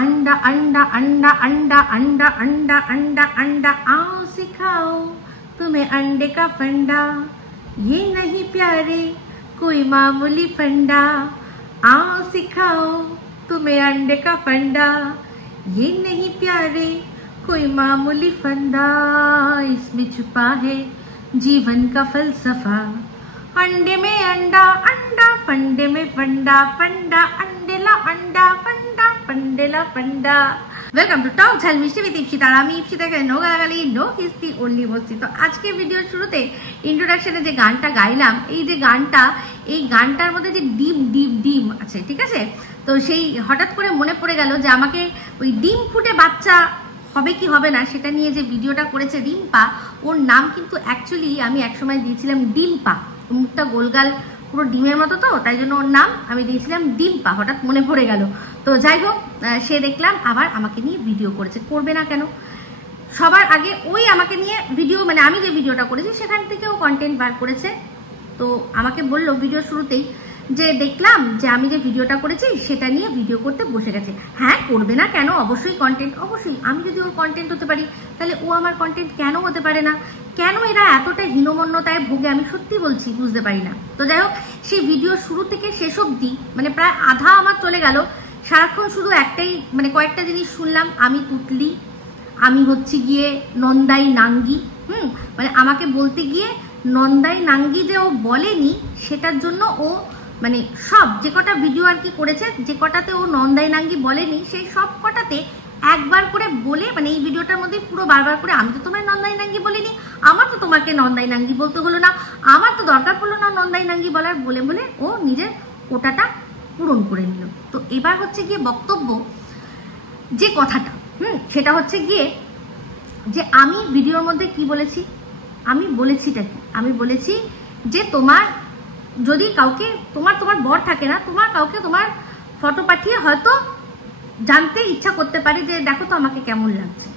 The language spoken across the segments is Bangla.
अंडा अंडा अंडा अंडा अंडा अंडा अंडा अंडा आओ सिखाओ तुम्हें अंडे का फंडा, ये नहीं प्यारे कोई मामूली फंडा, आओ सिखाओ तुम्हें अंडे का फंडा, ये नहीं प्यारे कोई मामूली फंडा, इसमें छुपा है जीवन का फलसफा, अंडे में अंडा अंडा फंडे में फंडा, फंडा अंडेला अंडा फंडा फंडेला फंडा। वेलकम टू टॉक झाल मिष्टी विद इप्सिता। আমি ইপসিতাকে নো গালাগালি নো কিস্তি অনলি বলছি। তো আজকে ভিডিওর শুরুতে ইন্ট্রোডাকশনে যে গানটা গাইলাম, এই যে গানটা, এই গানটার মধ্যে যে ডিম ডিম ডিম আছে, ঠিক আছে? তো সেই হঠাৎ করে মনে পড়ে গেল যে আমাকে ওই ডিম ফুটে বাচ্চা হবে কি হবে না সেটা নিয়ে যে ভিডিওটা করেছে রিম্পা, ওর নাম কিন্তু অ্যাকচুয়ালি আমি একসময় দিয়েছিলাম ডিম্পা। মুখটা গোলগাল পুরো ডিমের মতো, তো তাই জন্য ওর নাম আমি দিয়েছিলাম ডিম্পা, হঠাৎ মনে পড়ে গেল। তো যাই হোক, সে দেখলাম আবার আমাকে নিয়ে ভিডিও করেছে, করবে না কেন? সবার আগে ওই আমাকে নিয়ে ভিডিও, মানে আমি যে ভিডিওটা করেছি সেখান থেকেও কন্টেন্ট বার করেছে। তো আমাকে বললো ভিডিও শুরুতেই যে দেখলাম যে আমি যে ভিডিওটা করেছি সেটা নিয়ে ভিডিও করতে বসে গেছে। হ্যাঁ, করবে না কেন? অবশ্যই কন্টেন্ট, অবশ্যই। আমি যদি ওর কন্টেন্ট হতে পারি তাহলে ও আমার কন্টেন্ট কেন হতে পারে না? কেন এরা এতটা হীনমন্যতায় ভোগে আমি সত্যি বলছি বুঝতে পারি না। তো যাই হোক, সেই ভিডিও শুরু থেকে শেষ অবধি মানে প্রায় আধা আমার চলে গেল, সারাক্ষণ শুধু একটাই, মানে কয়েকটা জিনিস শুনলাম। আমি তুতলি, আমি হচ্ছে গিয়ে নন্দাই নাঙ্গি, মানে আমাকে বলতে গিয়ে নন্দাই নাঙ্গি যে ও বলেনি সেটার জন্য ও মানে সব যে কটা ভিডিও আর কি করেছে, যে কটাতে ও নন্দাই নাঙ্গি বলেনি সেই সব কটাতে একবার করে বলে, মানে এই ভিডিওটার মধ্যে পুরো বারবার করে আমি তো তোমায় নন্দাই নাঙ্গি বলিনি, আমার তো তোমাকে নন্দাই নাঙ্গি বলতে হলো না, আমার তো দরকার পড়লো না নন্দাই নাঙ্গি বলার, বলে বলে ও নিজের কোটাটা পূরণ করে নিল। তো এবার হচ্ছে গিয়ে বক্তব্য যে কথাটা, সেটা হচ্ছে গিয়ে যে আমি ভিডিওর মধ্যে কি বলেছি, আমি বলেছিটা কি? আমি বলেছি যে তোমার যদি কাউকে তোমার বর থাকে না, তোমার কাউকে তোমার ফটো পাঠিয়ে হয়তো জানতে ইচ্ছা করতে পারে যে দেখো তো আমাকে কেমন লাগছে,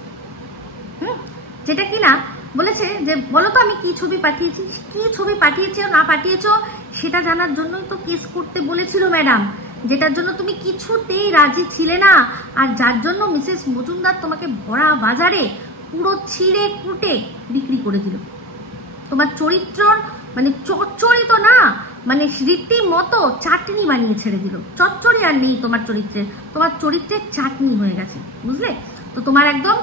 যেটা কি না বলেছে যে বলো তো আমি কি ছবি পাঠিয়েছি, কি ছবি পাঠিয়েছো না পাঠিয়েছো সেটা জানার জন্যই তো কেস করতে বলেছিল ম্যাডাম, যেটার জন্য তুমি কিছুতেই রাজি ছিলে না, আর যার জন্য মিসেস মজুমদার তোমাকে ভরা বাজারে পুরো ছিঁড়ে কুটে বিক্রি করে দিল। তোমার চরিত্রর মানে চচ্চড়ি তো না, মানে রীতিমতো চাটনি বানিয়ে ছেড়ে দিল। চচ্চড়ি আর নেই তোমার চরিত্রে, তোমার চরিত্রের চাটনি হয়ে গেছে, বুঝলে? তো তোমার একদম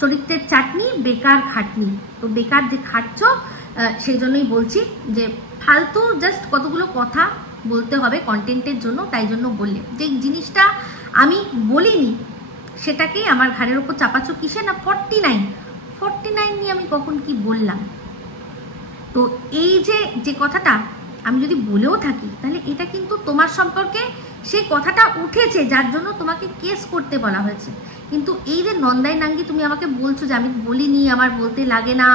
চরিত্রের চাটনি, বেকার খাটনি। তো বেকার যে খাটছ সেই জন্যই বলছি যে ফালতু জাস্ট কতগুলো কথা বলতে হবে কন্টেন্টের জন্য, তাই জন্য বললে যে জিনিসটা আমি বলিনি সেটাকেই আমার ঘাড়ের ওপর চাপাচ্ছ কিসে না 49 নিয়ে আমি কখন কি বললাম? তো এই যে কথাটা আমি যদি বলেও থাকি তাহলে এটা কিন্তু তোমার সম্পর্কে সেই কথাটা উঠেছে যার জন্য তোমাকে কেস করতে বলা হয়েছে। কিন্তু এই যে নন্দাই নাঙ্গি তুমি আমাকে বলছো যে আমি বলিনি, আমার বলতে লাগে না,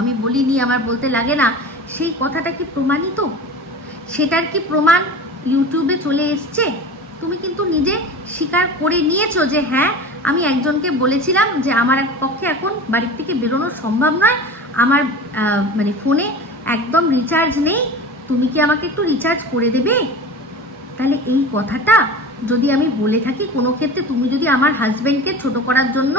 আমি বলিনি, আমার বলতে লাগে না, সেই কথাটা কি প্রমাণিত? সেটার কি প্রমাণ ইউটিউবে চলে এসছে? তুমি কিন্তু নিজে স্বীকার করে নিয়েছো যে হ্যাঁ আমি একজনকে বলেছিলাম যে আমার পক্ষে এখন বাড়ির থেকে বেরোনো সম্ভব নয়, আমার মানে ফোনে একদম রিচার্জ নেই, তুমি কি আমাকে একটু রিচার্জ করে দেবে? তাহলে এই কথাটা যদি আমি বলে থাকি কোনো ক্ষেত্রে, তুমি যদি আমার হাজব্যান্ডকে ছোট করার জন্য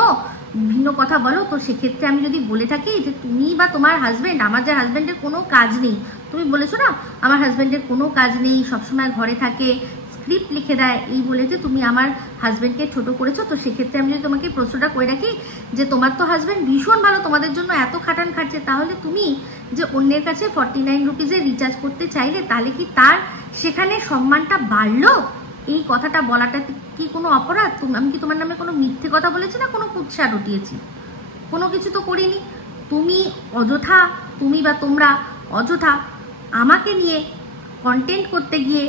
ভিন্ন কথা বলো, তো সেক্ষেত্রে আমি যদি বলে থাকি যে তুমি বা তোমার হাজব্যান্ড, আমার যে হাজব্যান্ডের কোনো কাজ নেই, তুমি বলেছো না আমার হাজব্যান্ডের কোনো কাজ নেই, সবসময় ঘরে থাকে, স্ক্রিপ্ট লিখে দেয়, এই বলে যে তুমি আমার হাজব্যান্ডকে ছোট করেছো, তো সেক্ষেত্রে আমি যদি তোমাকে প্রশ্নটা করে রাখি যে তোমার তো হাজব্যান্ড ভীষণ ভালো, তোমাদের জন্য এত খাটান খাটছে, তাহলে তুমি যে অন্যের কাছে 49 রুপিজে রিচার্জ করতে চাইলে তাহলে কি তার সেখানে সম্মানটা বাড়লো? এই কথাটা বলাটা কি কোনো অপরাধ? আমি কি তোমার নামে কোনো মিথ্যে কথা বলেছি না কোনো কুৎসা রটিয়েছি? কোনো কিছু তো করিনি। তুমি অযথা, তুমি বা তোমরা অযথা আমাকে নিয়ে কন্টেন্ট করতে গিয়ে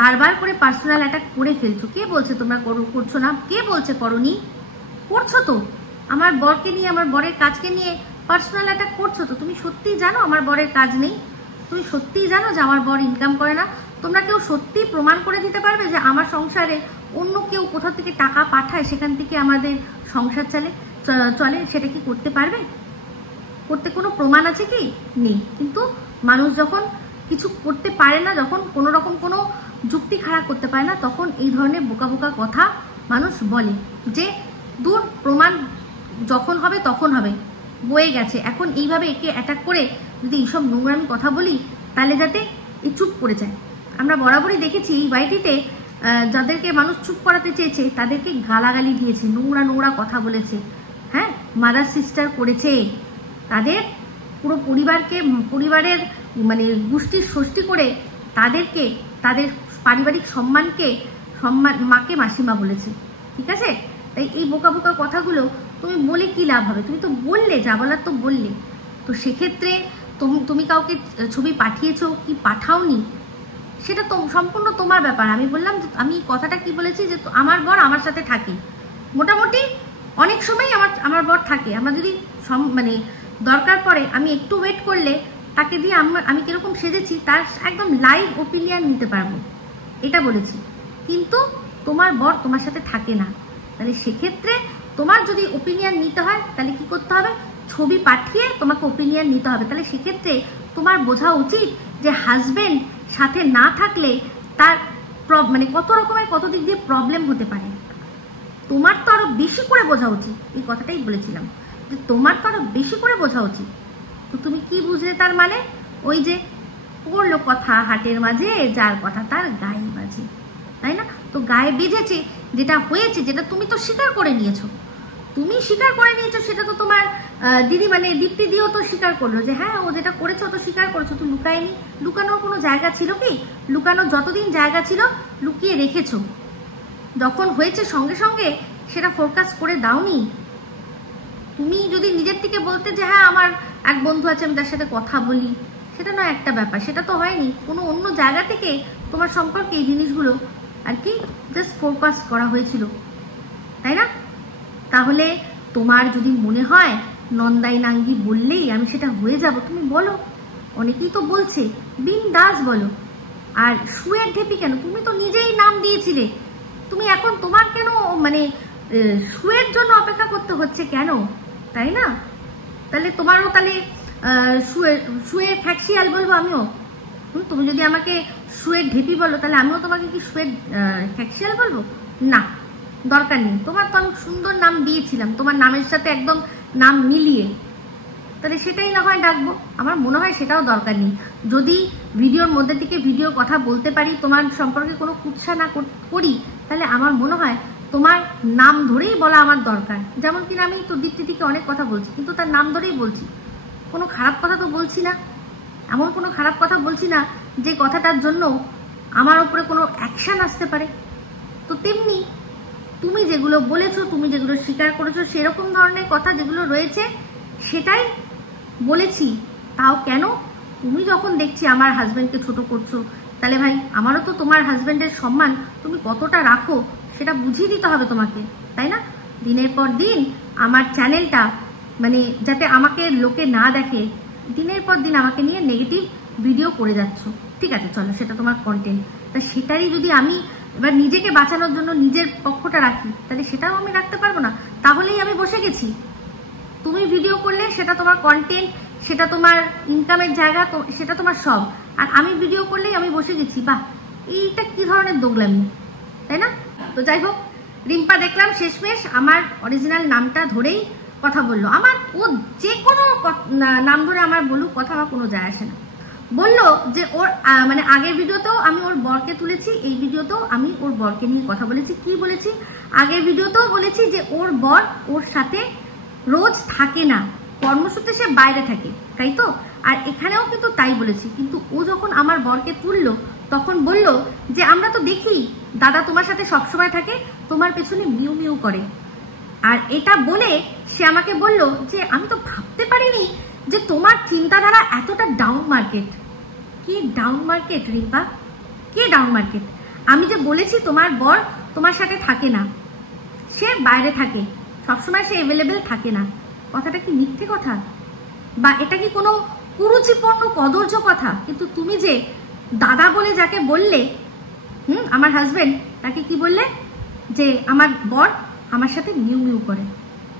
বারবার করে পার্সোনাল অ্যাটাক করে ফেলছো। কে বলছে তোমরা করছো না? কে বলছে করনি? করছো তো। আমার বরকে নিয়ে, আমার বরের কাজকে নিয়ে পার্সোনাল অ্যাটাক করছো তো। তুমি সত্যিই জানো আমার বরের কাজ নেই? তুমি সত্যিই জানো যে আমার বর ইনকাম করে না? তোমরা কেউ সত্যি প্রমাণ করে দিতে পারবে যে আমার সংসারে অন্য কেউ কোথা থেকে টাকা পাঠায় সেখান থেকে আমাদের সংসার চলে? সেটা কি করতে পারবে? করতে কোনো প্রমাণ আছে কি? নেই। কিন্তু মানুষ যখন কিছু করতে পারে না, যখন কোনো রকম কোনো যুক্তি খাড়া করতে পারে না, তখন এই ধরনের বোকা বোকা কথা মানুষ বলে যে দূর, প্রমাণ যখন হবে তখন হবে, বয়ে গেছে, এখন এইভাবে একে অ্যাটাক করে যদি এইসব নোংরামি কথা বলি তাহলে যাতে এই চুপ করে যায়। আমরা বরাবরই দেখেছি এই ওয়াইটিতে যাদেরকে মানুষ চুপ করাতে চেয়েছে তাদেরকে গালাগালি দিয়েছে, নোংরা নোংরা কথা বলেছে, হ্যাঁ, মাদার সিস্টার করেছে, তাদের পুরো পরিবারের মানে গোষ্ঠীর ষষ্ঠী করে তাদেরকে, তাদের পারিবারিক মাকে মাসিমা বলেছে, ঠিক আছে? তাই এই বোকা বোকা কথাগুলো তুমি বলে কি লাভ হবে? তুমি তো বললে, যা বলার তো বললে। তো সেক্ষেত্রে তুমি কাউকে ছবি পাঠিয়েছো কি পাঠাওনি সেটা তো সম্পূর্ণ তোমার ব্যাপার। আমি বললাম, আমি কথাটা কি বলেছি, যে আমার বর আমার সাথে থাকে, মোটামুটি অনেক সময় আমার বর থাকে। আমরা যদি মানে দরকার পড়ে আমি একটু ওয়েট করলে তাকে দিয়ে আমি কিরকম সেজেছি তার একদম লাইভ ওপিনিয়ন নিতে পারবো, এটা বলেছি। কিন্তু তোমার বর তোমার সাথে থাকে না, তাহলে সেক্ষেত্রে তোমার যদি ওপিনিয়ন নিতে হয় তাহলে কি করতে হবে? ছবি পাঠিয়ে তোমাকে ওপিনিয়ন নিতে হবে। তাহলে সেক্ষেত্রে তোমার বোঝা উচিত যে হাজবেন্ড সাথে না থাকলে তার মানে কত রকমের কত দিক দিয়ে প্রবলেম হতে পারে। তোমার তো আরো বেশি করে বোঝা উচিত, এই কথাটাই বলেছিলাম যে তোমার তো আরো বেশি করে বোঝা উচিত। তো তুমি কি বুঝলে তার মানে? ওই যে পড়লো কথা হাটের মাঝে, যার কথা তার গায়ে বাজে, তাই না? তো গায়ে বেজেছে, যেটা হয়েছে, যেটা তুমি তো স্বীকার করে নিয়েছো, সেটা তো তোমার দিদি মানে দীপ্তি দিয়েও তো স্বীকার করলো যে হ্যাঁ ও যেটা করেছে তো স্বীকার করেছো, তো লুকায়নি। লুকানোর কোনো জায়গা ছিল কি? লুকানোর যতদিন জায়গা ছিল লুকিয়ে রেখেছো, যখন হয়েছে সঙ্গে সঙ্গে সেটা ফোকাস করে দাওনি। তুমি যদি নিজের থেকে বলতে যে হ্যাঁ আমার এক বন্ধু আছে আমি তার সাথে কথা বলি, সেটা নয় একটা ব্যাপার, সেটা তো হয়নি। কোনো অন্য জায়গা থেকে তোমার সম্পর্কে এই জিনিসগুলো আর কি জাস্ট ফোকাস করা হয়েছিল, তাই না? তাহলে তোমার যদি মনে হয় নন্দাই নাঙ্গি বললেই আমি সেটা হয়ে যাব, তুমি বলো, অনেকেই তো বলছে, বিন্দাস বলো। আর শুয়ের ঢেপি কেন? তুমি তো নিজেই নাম দিয়েছিলে, তুমি এখন তোমার কেন মানে শুয়ের জন্য অপেক্ষা করতে হচ্ছে কেন, তাই না? তাহলে তোমারও তাহলে শুয়ের ফ্যাক্সিয়াল বলবো আমিও? তুমি যদি আমাকে শুয়ের ঢেপি বলো তাহলে আমিও তোমাকে কি শুয়ের ফ্যাক্সিয়াল বলবো? না, দরকার নেই। তোমার তো আমি সুন্দর নাম দিয়েছিলাম, তোমার নামের সাথে একদম নাম মিলিয়ে, তাহলে সেটাই না হয় ডাকবো। আমার মনে হয় সেটাও দরকার নেই। যদি ভিডিওর মধ্যে থেকে ভিডিও কথা বলতে পারি, তোমার সম্পর্কে কোনো কুৎসা না করি, তাহলে আমার মনে হয় তোমার নাম ধরেই বলা আমার দরকার। যেমন কিনা আমি তো দীপ্তিকে অনেক কথা বলছি, কিন্তু তার নাম ধরেই বলছি, কোনো খারাপ কথা তো বলছি না, এমন কোনো খারাপ কথা বলছি না যে কথাটার জন্য আমার উপরে কোনো অ্যাকশন আসতে পারে। তো তেমনি তুমি যেগুলো বলেছো, তুমি যেগুলো স্বীকার করেছো, সেরকম ধরনের কথা যেগুলো রয়েছে সেটাই বলেছি। তাও কেন? তুমি যখন দেখছি আমার হাজব্যান্ডকে ছোট করছো, তাহলে ভাই আমারও তো তোমার হাজব্যান্ডের সম্মান তুমি কতটা রাখো সেটা বুঝিয়ে দিতে হবে তোমাকে, তাই না? দিনের পর দিন আমার চ্যানেলটা মানে যাতে আমাকে লোকে না দেখে, দিনের পর দিন আমাকে নিয়ে নেগেটিভ ভিডিও করে যাচ্ছ, ঠিক আছে চলো সেটা তোমার কন্টেন্ট, তা সেটারই যদি আমি এবার নিজেকে বাঁচানোর জন্য নিজের পক্ষটা রাখি, তাহলে সেটাও আমি রাখতে পারবো না। তাহলেই আমি বসে গেছি। তুমি ভিডিও করলে সেটা তোমার কন্টেন্ট, সেটা তোমার ইনকামের জায়গা, সেটা তোমার সব, আর আমি ভিডিও করলেই আমি বসে গেছি। বাহ, এইটা কি ধরনের দোগলামি, তাই না? তো যাই হোক, রিম্পা দেখলাম শেষমেশ আমার অরিজিনাল নামটা ধরেই কথা বললো। আমার ও যে কোনো নাম ধরে আমার বলুক কথা, আমার কোনো যায় আসে না। বললো যে ওর মানে আগের ভিডিওতেও আমি ওর বরকে তুলেছি, এই ভিডিওতেও আমি ওর বরকে নিয়ে কথা বলেছি। কি বলেছি? আগের ভিডিওতেও বলেছি যে ওর বর ওর সাথে রোজ থাকে না, কর্মসূত্রে সে বাইরে থাকে, তাই তো? আর এখানেও কিন্তু তাই বলেছি। কিন্তু ও যখন আমার বরকে তুললো তখন বলল যে আমরা তো দেখি দাদা তোমার সাথে সবসময় থাকে, তোমার পেছনে মিউ মিউ করে। আর এটা বলে সে আমাকে বলল যে আমি তো ভাবতে পারিনি যে তোমার চিন্তাধারা এতটা ডাউন মার্কেট। কি ডাউন মার্কেট রিম্পা? কে ডাউন মার্কেট? আমি যে বলেছি তোমার বর তোমার সাথে থাকে না, সে বাইরে থাকে, সবসময় সে অ্যাভেলেবেল থাকে না, কথাটা কি মিথ্যে কথা? বা এটা কি কোনো কুরুচিপূর্ণ কদর্য কথা? কিন্তু তুমি যে দাদা বলে যাকে বললে, আমার হাজবেন্ড, তাকে কি বললে? যে আমার বর আমার সাথে মিউ মিউ করে।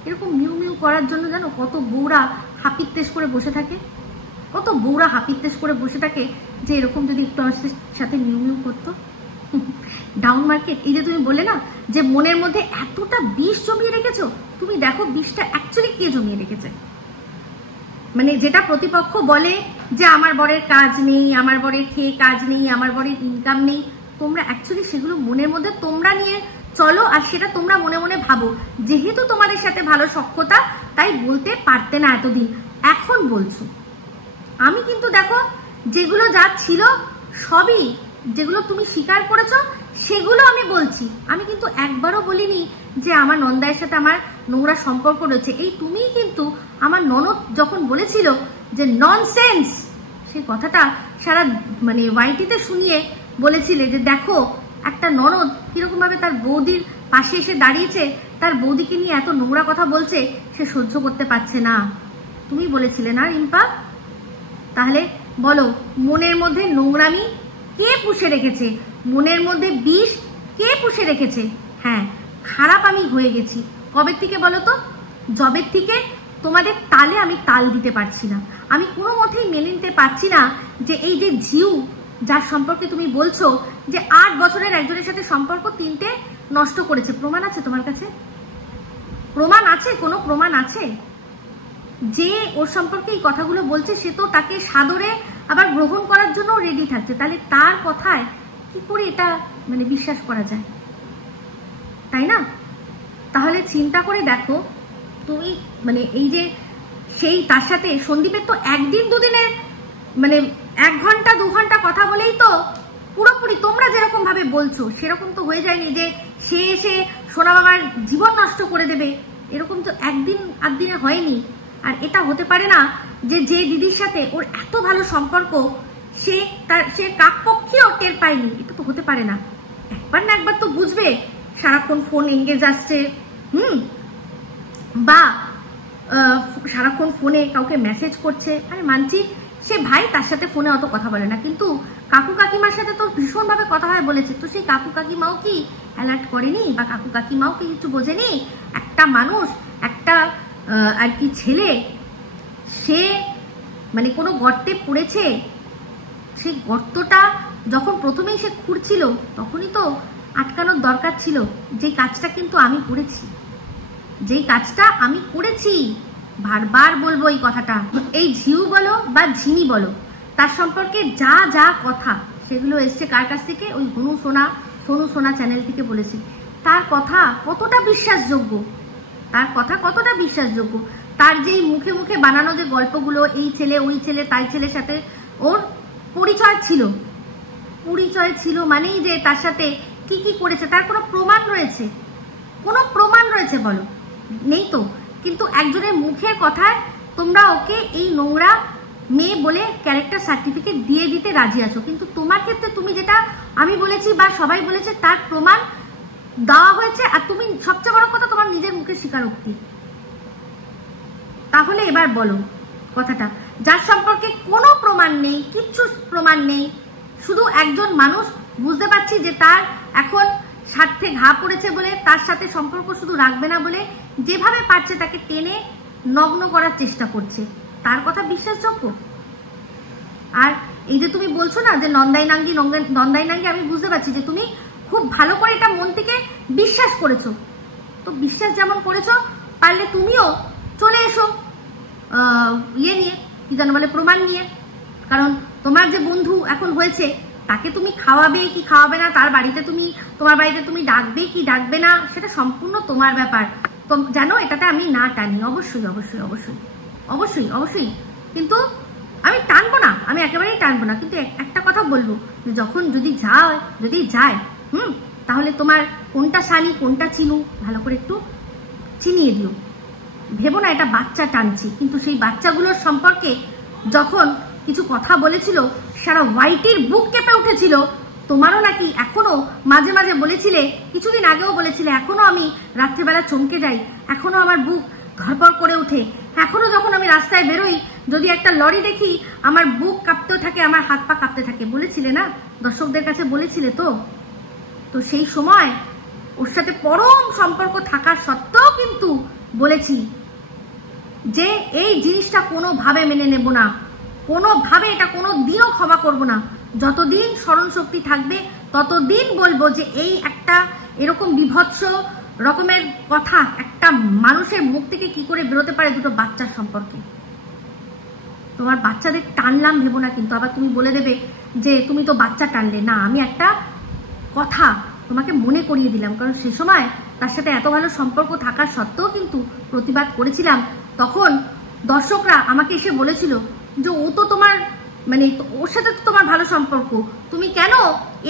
এরকম মিউ মিউ করার জন্য জানো কত বউরা হাপিত্তেশ করে বসে থাকে, কত বউরা হাপিত্তেশ করে বসে থাকে যে এরকম যদি একটু আমার সাথে মিউ মিউ করতো। Down market. এই যে তুমি বললে না যে মনের মধ্যে এতটা বিষ জমিয়ে রেখেছো, তুমি দেখো বিষটা অ্যাকচুয়ালি কে জমিয়ে রেখেছে। মানে যেটা প্রতিপক্ষ বলে যে আমার বরের কাজ নেই, আমার বরের খেয়ে কাজ নেই, আমার বরের ইনকাম নেই, তোমরা অ্যাকচুয়ালি সেগুলো মনের মধ্যে তোমরা নিয়ে চলো, আর সেটা তোমরা মনে মনে ভাবো যেহেতু তোমাদের সাথে ভালো সখ্যতা তাই বলতে পারতে না এতদিন, এখন বলছো। আমি কিন্তু দেখো যেগুলো যা ছিল সবই, যেগুলো তুমি স্বীকার করেছো সেগুলো আমি বলছি। আমি কিন্তু একবারও বলিনি যে আমার নন্দায়ের সাথে আমার নোংরা সম্পর্ক রয়েছে। এই তুমিই কিন্তু আমার ননদ যখন বলেছিল যে ননসেন্স, সেই কথাটা সারা মানে ওয়াইটিতে শুনিয়ে বলেছিলে যে দেখো একটা ননদ কিরকম ভাবে তার বৌদির পাশে এসে দাঁড়িয়েছে, তার বৌদিকে নিয়ে এত নোংরা কথা বলছে, সে সহ্য করতে পারছে না। তুমি বলেছিলে না রিম্পা? তাহলে বলো মনের মধ্যে নোংরামি কে পুষে রেখেছে, মনের মধ্যে বিষ কে পুষে রেখেছে? হ্যাঁ, খারাপ আমি হয়ে গেছি। কবে থেকে বলো তো? জবের থেকে তোমাদের তালে আমি তাল দিতে পারছি না। আমি কোনো মতেই মেনে নিতে পারছি না যে এই যে ঝিউ, যার সম্পর্কে তুমি বলছো যে 8 বছরের একজনের সাথে সম্পর্ক 3টে নষ্ট করেছে, প্রমাণ আছে তোমার কাছে? প্রমাণ আছে? কোনো প্রমাণ আছে? যে ওর সম্পর্কে এই কথাগুলো বলছে সে তো তাকে সাদরে আবার গ্রহণ করার জন্য রেডি থাকছে, তাহলে তার কথায় কি করে এটা মানে বিশ্বাস করা যায়, তাই না? তাহলে চিন্তা করে দেখো তুমি, মানে এই যে সেই তার সাথে সন্দীপের তো একদিন দুদিনের মানে 1 ঘন্টা 2 ঘন্টা কথা বলেই তো পুরোপুরি তোমরা যেরকম ভাবে বলছো সেরকম তো হয়ে যায়নি যে সে এসে সোনা বাবার জীবন নষ্ট করে দেবে, এরকম তো একদিন আধদিনে হয়নি। আর এটা হতে পারে না যে যে দিদির সাথে ওর এত ভালো সম্পর্ক সে কাকপক্ষেও টের পায়নি, এটা তো হতে পারে না। একবার না একবার তো বুঝবে সারাক্ষণ ফোন এঙ্গেজ আসছে, বা সারাক্ষণ ফোনে কাউকে মেসেজ করছে। আরে মানছি সে ভাই তার সাথে ফোনে অত কথা বলে না, কিন্তু কাকু কাকিমার সাথে তো ভীষণভাবে কথা হয় বলেছে, তো সেই কাকু কাকিমাও কি অ্যালার্ট করেনি বা কাকু কাকিমাও কি কিছু বোঝেনি? একটা মানুষ, একটা আর কি ছেলে, সে মানে কোনো গর্তে পড়েছে, সেই গর্তটা যখন প্রথমেই সে খুঁড়ছিল তখনই তো আটকানোর দরকার ছিল। যেই কাজটা কিন্তু আমি করেছি, যেই কাজটা আমি করেছি, বারবার বলবো এই কথাটা। এই ঝিউ বলো বা ঝিনি বলো, তার সম্পর্কে যা যা কথা সেগুলো এসছে কার কাছ থেকে? ওই সোনু সোনা চ্যানেল থেকে বলেছি। তার কথা কতটা বিশ্বাসযোগ্য, তার কথা কতটা বিশ্বাসযোগ্য? তার যেই মুখে মুখে বানানো যে গল্পগুলো, এই ছেলে ওই ছেলে তাই ছেলের সাথে ওর পরিচয় ছিল মানেই যে তার সাথে কি কি করেছে তার কোনো প্রমাণ রয়েছে? কোনো প্রমাণ রয়েছে বলো? নেই তো। কিন্তু একজনের মুখের কথায় তোমরা ওকে এই নোংরা মেয়ে বলে ক্যারেক্টার সার্টিফিকেট দিয়ে দিতে রাজি আছো, কিন্তু তোমার ক্ষেত্রে তুমি যেটা আমি বলেছি বা সবাই বলেছে তার প্রমাণ দেওয়া হয়েছে, আর তুমি সবচেয়ে বড় কথা তোমার নিজের মুখে স্বীকারোক্তি। তাহলে এবার বলো কথাটা, যার সম্পর্কে কোনো প্রমাণ নেই, কিচ্ছু প্রমাণ নেই, শুধু একজন মানুষ বুঝতে পারছি যে তার এখন স্বার্থে ঘা পড়েছে বলে তার সাথে সম্পর্ক শুধু রাখবে না বলে যেভাবে পারছে তাকে টেনে নগ্ন করার চেষ্টা করছে, তার কথা বিশ্বাসযোগ্য? আর এই যে তুমি বলছো না যে নন্দাই নাঙ্গি, আমি বুঝতে পারছি যে তুমি খুব ভালো করে এটা মন থেকে বিশ্বাস করেছো। তো বিশ্বাস যেমন করেছো, পারলে তুমিও চলে এসো ইয়ে নিয়ে, কি যেন বলে, প্রমাণ নিয়ে। কারণ তোমার যে বন্ধু এখন হয়েছে তাকে তুমি খাওয়াবে কি খাওয়াবে না, তোমার বাড়িতে তুমি ডাকবে কি ডাকবে না, সেটা সম্পূর্ণ তোমার ব্যাপার। তো জানো এটাতে আমি না টানি, অবশ্যই অবশ্যই অবশ্যই অবশ্যই অবশ্যই, কিন্তু আমি টানবো না, আমি একেবারেই টানবো না। কিন্তু একটা কথা বলবো, যখন যদি যায় তাহলে তোমার কোনটা শানি কোনটা চিনু ভালো করে একটু চিনিয়ে দিও। ভেবো না এটা বাচ্চা টানছি, কিন্তু সেই বাচ্চাগুলোর সম্পর্কে যখন কিছু কথা বলেছিল সারা ওয়াইটির বুক কেঁপে উঠেছিল। তোমারও নাকি এখনো মাঝে মাঝে বলেছিলে, কিছুদিন আগেও বলেছিলে, এখনো আমি রাত্রিবেলা চমকে যাই, এখনো আমার বুক ধরপড় করে ওঠে, এখনো যখন আমি রাস্তায় বেরোই যদি একটা লরি দেখি আমার বুক কাঁপতে থাকে, আমার হাত পা কাঁপতে থাকে, বলেছিলে না? দর্শকদের কাছে বলেছিলে তো। তো সেই সময় ওর সাথে পরম সম্পর্ক থাকার সত্ত্বেও কিন্তু বলেছি যে এই জিনিসটা কোনোভাবে মেনে নেব না, কোনোভাবে এটা কোনো দিনও ক্ষমা করব না। যতদিন স্মরণ শক্তি থাকবে ততদিন বলবো যে এই একটা এরকম বিভৎস রকমের কথা একটা মানুষের মুখ থেকে কি করে বেরোতে পারে দুটো বাচ্চার সম্পর্কে। তোমার বাচ্চাদের টানলাম ভেবো না কিন্তু আবার তুমি বলে দেবে যে তুমি তো বাচ্চা টানলে না। আমি একটা কথা তোমাকে মনে করিয়ে দিলাম, কারণ সে সময় তার সাথে এত ভালো সম্পর্ক থাকার সত্ত্বেও কিন্তু প্রতিবাদ করেছিলাম। তখন দর্শকরা আমাকে এসে বলেছিল যে ও তো তোমার মানে ওর সাথে তো তোমার ভালো সম্পর্ক, তুমি কেন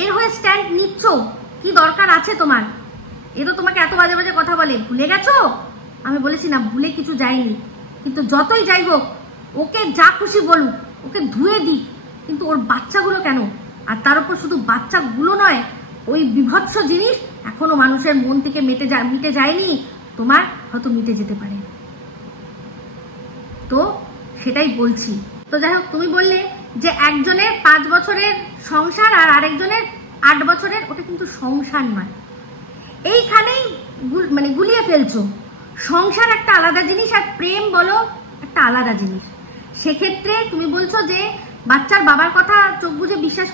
এর হয়ে স্ট্যান্ড নিচ্ছ, কি দরকার আছে তোমার, এ তো তোমাকে এত বাজে বাজে কথা বলে, ভুলে গেছো? আমি বলেছি না, ভুলে কিছু যায়নি, কিন্তু যতই যাই হোক ওকে যা খুশি বলুক, ওকে ধুয়ে দিক, কিন্তু ওর বাচ্চাগুলো কেন? আর তার উপর শুধু বাচ্চাগুলো নয়, ওই বিভৎস জিনিস এখনো মানুষের মন থেকে মিটে যায়নি, তোমার হয়তো মিটে যেতে পারে। তো সেটাই বলছি। তো যাই হোক, তুমি বললে যে একজনের 5 বছরের সংসার আর আরেকজনের 8 বছরের, ওটা কিন্তু সংসার নয়। এইখানেই মানে গুলিয়ে ফেলছো। সংসার একটা আলাদা জিনিস আর প্রেম বলো একটা আলাদা জিনিস। সেক্ষেত্রে তুমি বলছো যে বাচ্চার বাবার কথা চোখ বুঝে বিশ্বাস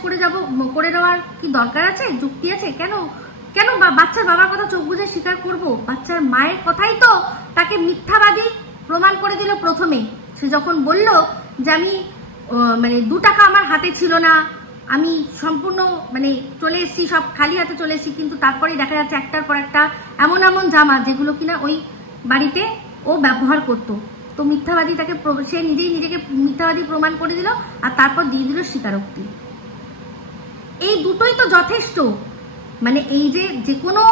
করে দেওয়ার কি দরকার আছে, যুক্তি আছে? কেন কেন বাচ্চার বাবার কথা চোখ বুঝে স্বীকার করব? বাচ্চার মায়ের কথাই তো তাকে মিথ্যাবাদী প্রমাণ করে দিল প্রথমে। সে যখন বলল যে আমি মানে 2 টাকা আমার হাতে ছিল না, আমি সম্পূর্ণ মানে চলে এসেছি, সব খালি হাতে চলে এসেছি, কিন্তু তারপরেই দেখা যাচ্ছে একটার পর একটা এমন এমন জামা যেগুলো কিনা ওই বাড়িতে ও ব্যবহার করতো। তো মিথ্যাবাদী তাকে সে নিজেকে মিথ্যাবাদী প্রমাণ করে দিল আর তারপর দিয়ে দিল স্বীকারোক্তি। এই দুটোই তো যথেষ্ট। মানে এই যে কোনো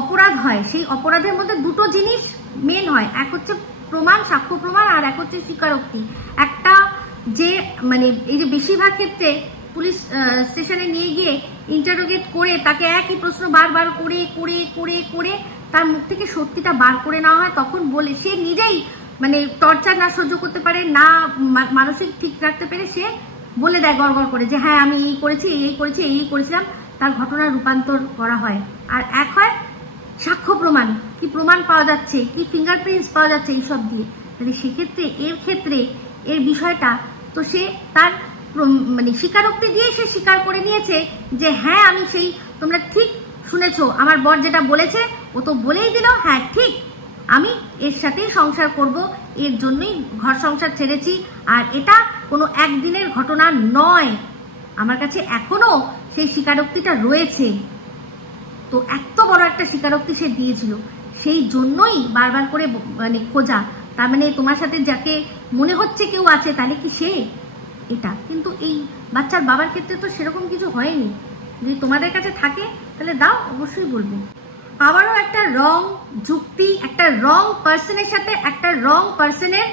অপরাধ হয়, সেই অপরাধের মধ্যে দুটো জিনিস মেন হয়, এক হচ্ছে প্রমাণ, সাক্ষ্য প্রমাণ, আর এক হচ্ছে স্বীকারোক্তি। একটা যে মানে এই যে বেশিরভাগ ক্ষেত্রে পুলিশ স্টেশনে নিয়ে গিয়ে ইন্টারোগেট করে তাকে একই প্রশ্ন বারবার করে করে করে করে তার মুখ থেকে সত্যিটা বার করে নেওয়া হয়, তখন বলে সে নিজেই মানে টর্চার না সহ্য করতে পারে, না মানসিক ঠিক রাখতে পেরে সে বলে দেয় গড়গড় করে যে হ্যাঁ আমি এই করেছি, এই করেছি, এই করেছিলাম, তার ঘটনার রূপান্তর করা হয়। আর এক হয় সাক্ষ্য প্রমাণ, কি প্রমাণ পাওয়া যাচ্ছে, কি ফিঙ্গারপ্রিন্টস পাওয়া যাচ্ছে, এইসব দিয়ে। মানে সেক্ষেত্রে এর বিষয়টা তো সে তার মানে স্বীকারোক্তি দিয়ে সে স্বীকার করে নিয়েছে যে হ্যাঁ আমি সেই, তোমরা ঠিক শুনেছো, আমার বর যেটা বলেছে ও তো বলেই দিল, হ্যাঁ ঠিক আমি এর সাথেই সংসার করব, এর জন্যই ঘর সংসার ছেড়েছি, আর এটা কোনো একদিনের ঘটনা নয়, আমার কাছে এখনো সেই স্বীকারোক্তিটা রয়েছে। তো এত বড় একটা স্বীকারোক্তি সে দিয়েছিল, সেই জন্যই বারবার করে মানে খোঁজা। তার মানে তোমার সাথে যাকে মনে হচ্ছে কেউ আছে, তাহলে কি সে? এটা কিন্তু এই বাচ্চার বাবার ক্ষেত্রে তো সেরকম কিছু হয়নি। যদি তোমাদের কাছে থাকে তাহলে দাও, অবশ্যই বলবো। আবারও একটা রং যুক্তি, একটা রং পার্সনের সাথে একটা রং পার্সনের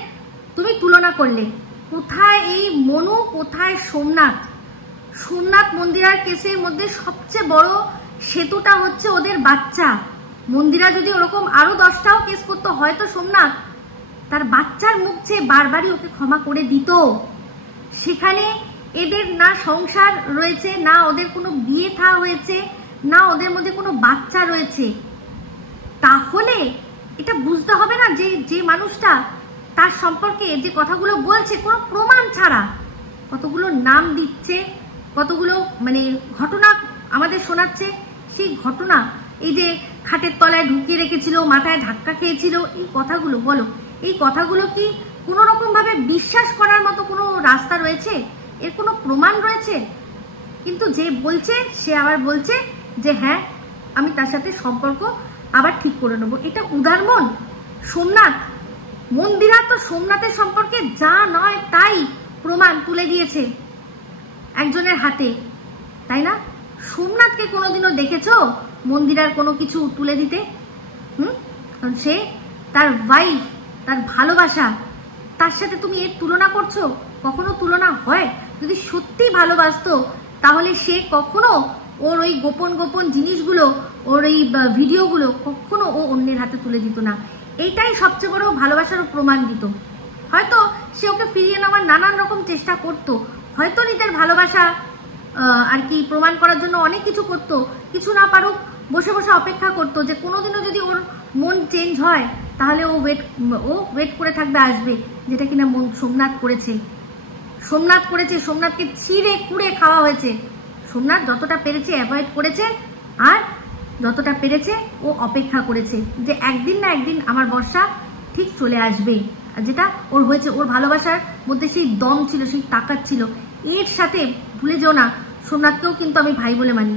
তুমি তুলনা করলে। কোথায় এই মনু, কোথায় সোমনাথ? সোমনাথ মন্দিরার কেসের মধ্যে সবচেয়ে বড় সেতুটা হচ্ছে ওদের বাচ্চা। মন্দিরা যদি ওরকম আরো 10টাও কেস করতো, হয়তো সোমনাথ তার বাচ্চার মুখ চেয়ে বারবারই ওকে ক্ষমা করে দিত। সেখানে এদের না সংসার রয়েছে, না ওদের কোনো বিয়ে থা হয়েছে, না ওদের মধ্যে কোনো বাচ্চা রয়েছে। তাহলে এটা বুঝতে হবে না যে মানুষটা তার সম্পর্কে যে কথাগুলো বলছে কোনো প্রমাণ ছাড়া, কতগুলো নাম দিচ্ছে, কতগুলো মানে ঘটনা আমাদের শোনাচ্ছে, সেই ঘটনা এই যে খাটের তলায় ঢুকিয়ে রেখেছিল, মাথায় ধাক্কা খেয়েছিল, এই কথাগুলো বলো, এই কথাগুলো কি কোনো রকম ভাবে বিশ্বাস করার মতো কোনো রাস্তা রয়েছে? এর কোনো প্রমাণ রয়েছে? কিন্তু যে বলছে সে আবার বলছে যে হ্যাঁ আমি তার সাথে সম্পর্ক আবার ঠিক করে নেবো। এটা উদার মন? সোমনাথ মন্দিরা তো সোমনাথের সম্পর্কে যা নয় তাই প্রমাণ তুলে দিয়েছে একজনের হাতে, তাই না? সোমনাথকে কোনোদিনও দেখেছো মন্দিরার কোনো কিছু তুলে দিতে? কারণ সে তার ওয়াইফ, তার ভালোবাসা, তার সাথে তুমি এর তুলনা করছো? কখনো তুলনা হয়? যদি সত্যি ভালোবাসতো তাহলে সে কখনো ওর ওই গোপন গোপন জিনিসগুলো, ওর ওই ভিডিওগুলো কখনো ও অন্যের হাতে তুলে দিত না। এইটাই সবচেয়ে বড় ভালোবাসার প্রমাণ দিত। হয়তো সে ওকে ফিরিয়ে নেওয়ার নানান রকম চেষ্টা করত, হয়তো নিজের ভালোবাসা আর কি প্রমাণ করার জন্য অনেক কিছু করত, কিছু না পারুক বসে বসে অপেক্ষা করতো যে কোনোদিনও যদি ওর মন চেঞ্জ হয় তাহলে ও ওয়েট করে থাকবে আসবে, যেটা কিনা সোমনাথ করেছে। সোমনাথকে ছিঁড়ে কুড়ে খাওয়া হয়েছে সোমনাথ যতটা পেরেছে অ্যাভয়েড করেছে, আর যতটা পেরেছে ও অপেক্ষা করেছে যে একদিন না একদিন আমার বর্ষা ঠিক চলে আসবে। আর যেটা ওর হয়েছে, ওর ভালোবাসার মধ্যে সেই দম ছিল, সেই তাকাত ছিল। এর সাথে ভুলে যেও না, সোমনাথকেও কিন্তু আমি ভাই বলে মানি।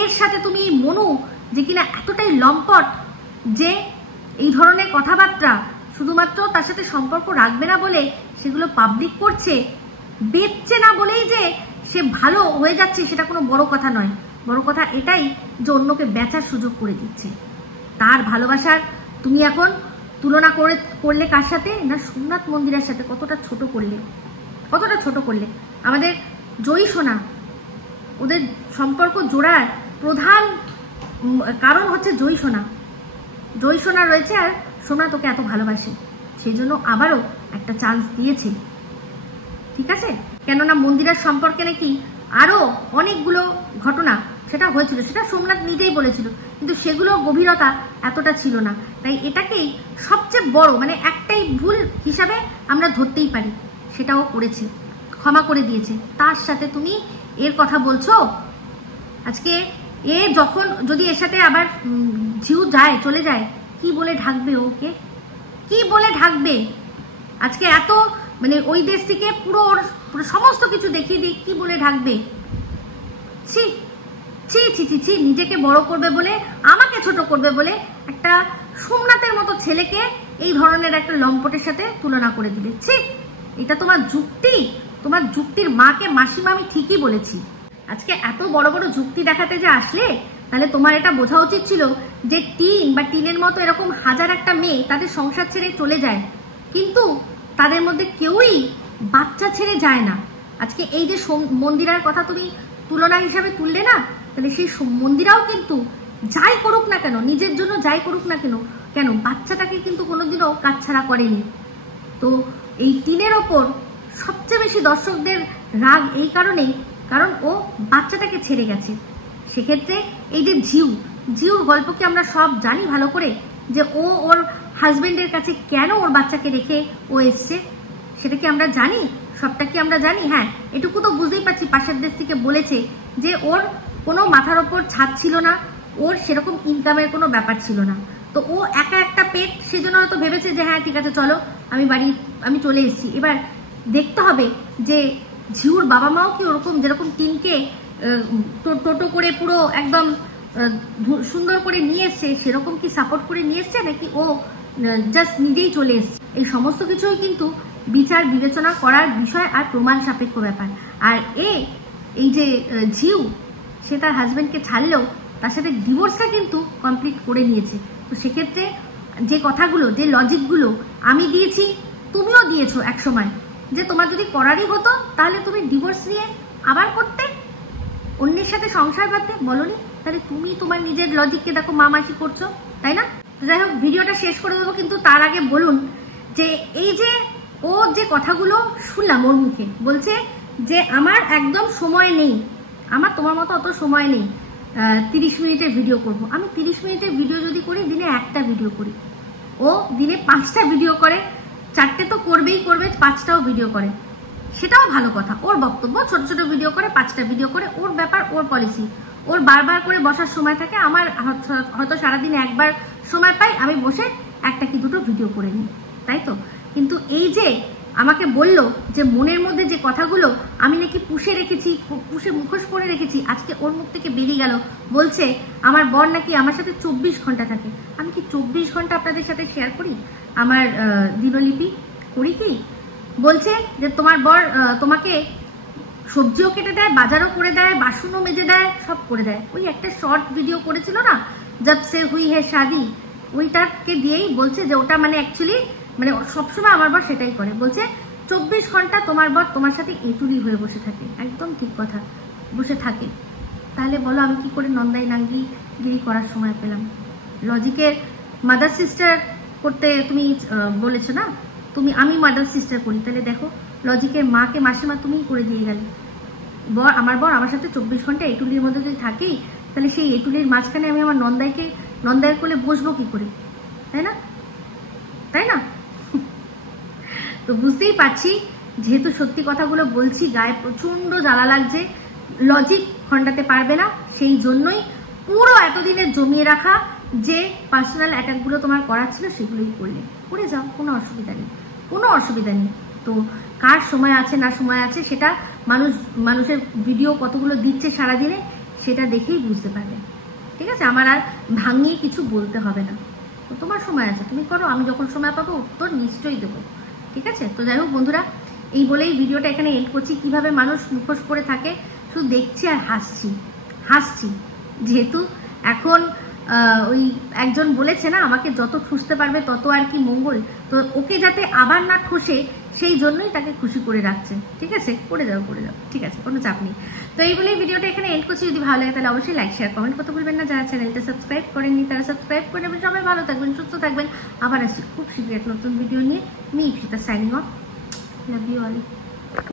এর সাথে তুমি এই মনু যে কিনা এতটাই লম্পট যে এই ধরনের কথাবার্তা শুধুমাত্র তার সাথে সম্পর্ক রাখবে না বলে সেগুলো পাবলিক করছে, বেচছে না বলেই যে সে ভালো হয়ে যাচ্ছে সেটা কোনো বড় কথা নয়। বড় কথা এটাই যে অন্যকে বেচার সুযোগ করে দিচ্ছে। তার ভালোবাসার তুমি এখন তুলনা করলে কার সাথে না, সোমনাথ মন্দিরের সাথে। কতটা ছোট করলে, কতটা ছোট করলে। আমাদের জয়ী সোনা, ওদের সম্পর্ক জোড়ার প্রধান কারণ হচ্ছে জয়ী সোনা। জয়ী সোনা রয়েছে আর সোমনাথ ওকে এত ভালোবাসে, সেই জন্য আবারও একটা চান্স দিয়েছে। ঠিক আছে, কেননা মন্দিরের সম্পর্কে নাকি আরো অনেকগুলো ঘটনা সেটা হয়েছিল, সেটা সোমনাথ নিজেই বলেছিল, কিন্তু সেগুলো গভীরতা এতটা ছিল না। তাই এটাকেই সবচেয়ে বড় মানে একটাই ভুল হিসাবে আমরা ধরতেই পারি, সেটাও করেছে, ক্ষমা করে দিয়েছে। তার সাথে তুমি এর কথা বলছো। আজকে এ যখন যদি এর সাথে আবার ঝিউ যায়, চলে যায়, কি বলে ঢাকবে ওকে? কি বলে ঢাকবে? আজকে এত মানে ওই দেশ থেকে পুরো সমস্ত কিছু দেখিয়ে দিই, কি বলে ঢাকবে? ছি ছি ছি ছি ছি, নিজেকে বড় করবে বলে, আমাকে ছোট করবে বলে একটা সোমনাথের মতো ছেলেকে এই ধরনের একটা লম্পটের সাথে তুলনা করে দিবে। ছি, এটা তোমার যুক্তি? তোমার যুক্তির মাকে মাসিমা আমি ঠিকই বলেছি। আজকে এত বড় বড় যুক্তি দেখাতে যে আসলে, তাহলে তোমার এটা বোঝা উচিত ছিল যে টিন বা টিনের মতো এরকম হাজার একটা মেয়ে তাদের সংসার ছেড়ে চলে যায়, কিন্তু তাদের মধ্যে কেউই বাচ্চা ছেড়ে যায় না। আজকে এই যে মন্দিরার কথা তুমি তুলনা হিসাবে তুললে না, তাহলে সেই মন্দিরাও কিন্তু যাই করুক না কেন, নিজের জন্য যাই করুক না কেন বাচ্চাটাকে কিন্তু কোনোদিনও কাছছাড়া করেনি। তো এই টিনের ওপর সবচেয়ে বেশি দর্শকদের রাগ এই কারণেই, কারণ ও বাচ্চাটাকে ছেড়ে গেছে। সেক্ষেত্রে এই যে ঝিউর গল্পকে আমরা সব জানি ভালো করে, যে ও ওর হাজবেন্ডের কাছে কেন ওর বাচ্চাকে রেখে ও এসছে, সেটা কি আমরা জানি? সবটা কি আমরা জানি? হ্যাঁ, এটুকু তো বুঝতেই পারছি, পাশের দেশ থেকে বলেছে যে ওর কোনো মাথার ওপর ছাদ ছিল না, ওর সেরকম ইনকামের কোনো ব্যাপার ছিল না। তো ও একা একটা পেট, সেজন্য হয়তো ভেবেছে যে হ্যাঁ ঠিক আছে চলো আমি চলে এসেছি। এবার দেখতে হবে যে ঝিউর বাবা মাও কি ওরকম যেরকম টিনকে টোটো করে পুরো একদম সুন্দর করে নিয়ে এসছে, সেরকম কি সাপোর্ট করে নিয়ে এসছে, নাকি ও জাস্ট নিজেই চলে এসছে? এই সমস্ত কিছুই কিন্তু বিচার বিবেচনা করার বিষয় আর প্রমাণ সাপেক্ষ ব্যাপার। আর এই যে ঝিউ, সে তার হাজবেন্ডকে ছাড়লেও তার সাথে ডিভোর্সটা কিন্তু কমপ্লিট করে নিয়েছে। তো সেক্ষেত্রে যে কথাগুলো, যে লজিকগুলো আমি দিয়েছি, তুমিও দিয়েছো এক সময়, যে তোমার যদি করারই হতো তাহলে তুমি ডিভোর্স নিয়ে আবার করতে, অন্যের সাথে সংসার বাঁধতে, বলনি? তাহলে তুমি তোমার নিজের লজিককে দেখো মামাসি করছো, তাই না? যাই হোক, ভিডিওটা শেষ করে দেবো, কিন্তু তার আগে বলুন যে এই যে ও যে কথাগুলো শুনলাম ওর মুখে, বলছে যে আমার একদম সময় নেই, আমার তোমার মতো অত সময় নেই 30 মিনিটের ভিডিও করব। আমি 30 মিনিটের ভিডিও যদি করি, দিনে একটা ভিডিও করি, ও দিনে 5টা ভিডিও করে, 4টে তো করবেই করবে, 5টাও ভিডিও করে, সেটাও ভালো কথা। ওর বক্তব্য, ছোট ছোট ভিডিও করে, 5টা ভিডিও করে, ওর ব্যাপার, ওর পলিসি। ওর বারবার করে বসার সময় থাকে, আমার হয়তো সারাদিনে একবার সময় পাই, আমি বসে একটা কি দুটো ভিডিও করে নিই, তাই তো? কিন্তু এই যে আমাকে বলল যে মনের মধ্যে যে কথাগুলো আমি নাকি পুষে মুখোশ করে রেখেছি, আজকে ওর মুখ থেকে বেরিয়ে গেল। বলছে আমার বর নাকি আমার সাথে 24 ঘন্টা থাকে। আমি কি 24 ঘন্টা আপনাদের সাথে শেয়ার করি আমার দিনলিপি? করি কি? বলছে যে তোমার বর তোমাকে সবজিও কেটে দেয়, বাজারও করে দেয়, বাসনও মেজে দেয়, সব করে দেয়। ওই একটা শর্ট ভিডিও করেছিল না, জব সে হুই হে শাদি, ওইটাকে দিয়েই বলছে যে ওটা মানে অ্যাকচুয়ালি মানে সবসময় আমার বর সেটাই করে। বলছে 24 ঘন্টা তোমার বর তোমার সাথে এঁতুলি হয়ে বসে থাকে। একদম ঠিক কথা, বসে থাকে। তাহলে বলো আমি কি করে নন্দাই নাঙ্গি গিরি করার সময় পেলাম? লজিকের মাদার সিস্টার করতে তুমি বলেছো না, আমি মাদার সিস্টার করি, তাহলে দেখো লজিকের মাকে মাসিমা তুমিই করে দিয়ে গেলে। আমার বর আমার সাথে 24 ঘন্টা এটুলির মধ্যে যদি থাকি, তাহলে সেই এটুলির মাঝখানে আমি আমার নন্দাইয়ের কোলে বসবো কি করে? তাই না? তো বুঝতেই পারছি, যেহেতু সত্যি কথাগুলো বলছি, গায়ে প্রচন্ড জ্বালা লাগছে। লজিক খণ্ডাতে পারবে না। সেই জন্যই পুরো এতদিনের জমিয়ে রাখা যে পার্সোনাল অ্যাটাকগুলো তোমার করার ছিল সেগুলোই করলে, করে যাও, কোনো অসুবিধা নেই, কোনো অসুবিধা নেই। তো কার সময় আছে না সময় আছে সেটা মানুষের ভিডিও কতগুলো দিচ্ছে সারাদিনে সেটা দেখেই বুঝতে পারবে, ঠিক আছে? আমার আর ভাঙিয়ে কিছু বলতে হবে না। তো তোমার সময় আছে, তুমি করো, আমি যখন সময় পাবো উত্তর নিশ্চয়ই দেবো, ঠিক আছে? তো যাই হোক বন্ধুরা, এই বলেই ভিডিওটা এখানে এন্ড করছি। কিভাবে মানুষ মুখোশ পরে থাকে শুধু দেখছি আর হাসছি। যেহেতু এখন ওই একজন বলেছে না, আমাকে যত ঠুসতে পারবে তত আর কি মঙ্গল, তো ওকে যাতে আবার না ঠোসে সেই জন্যই তাকে খুশি করে রাখছে, ঠিক আছে? করে যাও, ঠিক আছে, কোনো চাপ নেই। তো এই বলেই ভিডিওটা এখানে এন্ড করছি। যদি ভালো লাগে তাহলে অবশ্যই লাইক শেয়ার কমেন্ট করতে ভুলবেন না। যারা চ্যানেলটা সাবস্ক্রাইব করেননি তারা সাবস্ক্রাইব করে নেবেন। সবাই ভালো থাকবেন, সুস্থ থাকবেন। আবার আসছি খুব শীঘ্রই এক নতুন ভিডিও নিয়ে। Me Ipsita signing off. Love you all.